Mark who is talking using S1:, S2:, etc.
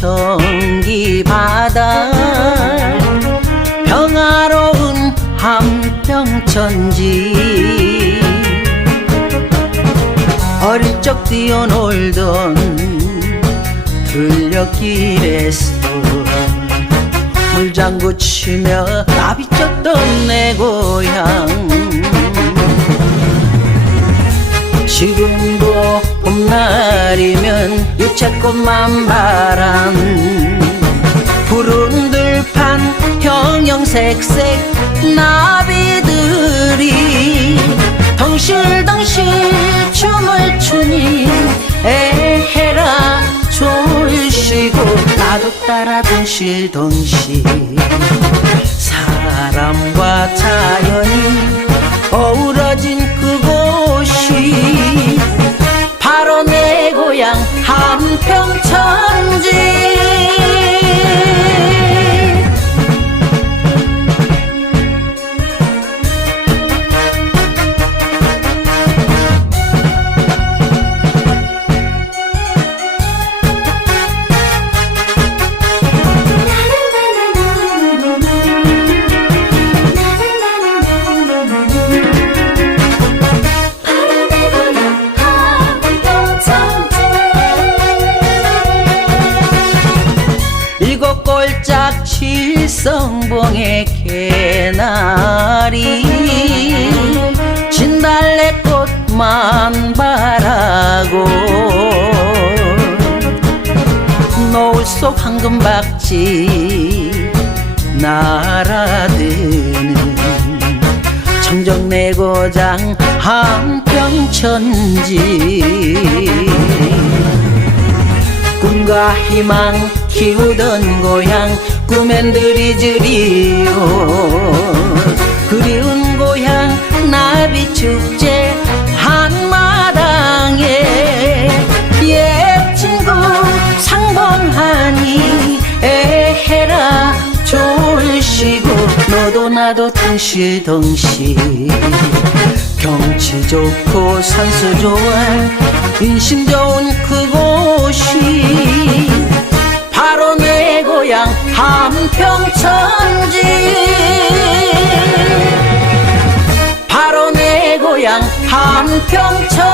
S1: 청기 바다 평화로운 함평천지. 어릴 적 뛰어놀던 들녘길에서 물장구 치며 나비 쪘던 내 고향. 지금도 봄날이 면 유채꽃만 바람 푸른 들판 형형색색 나비들이 덩실덩실 춤을 추니 에헤라 졸시고 나도 따라 덩실덩실 사람과 자연이 어우러진 일곱 골짝 칠성봉의 개나리. 진달래꽃만 바라고. 노을 속 황금박쥐 날아드는 청정내 고장 한평천지 꿈과 희망 키우던 고향 꿈엔 들이즈리요. 그리운 고향 나비축제 한마당에 옛 친구 상봉하니 에헤라 졸시고 너도 나도 덩실덩실 경치 좋고 산수 좋아 인심 좋은 그곳 이 바로 내 고향 한평천지. 바로 내 고향 한평천지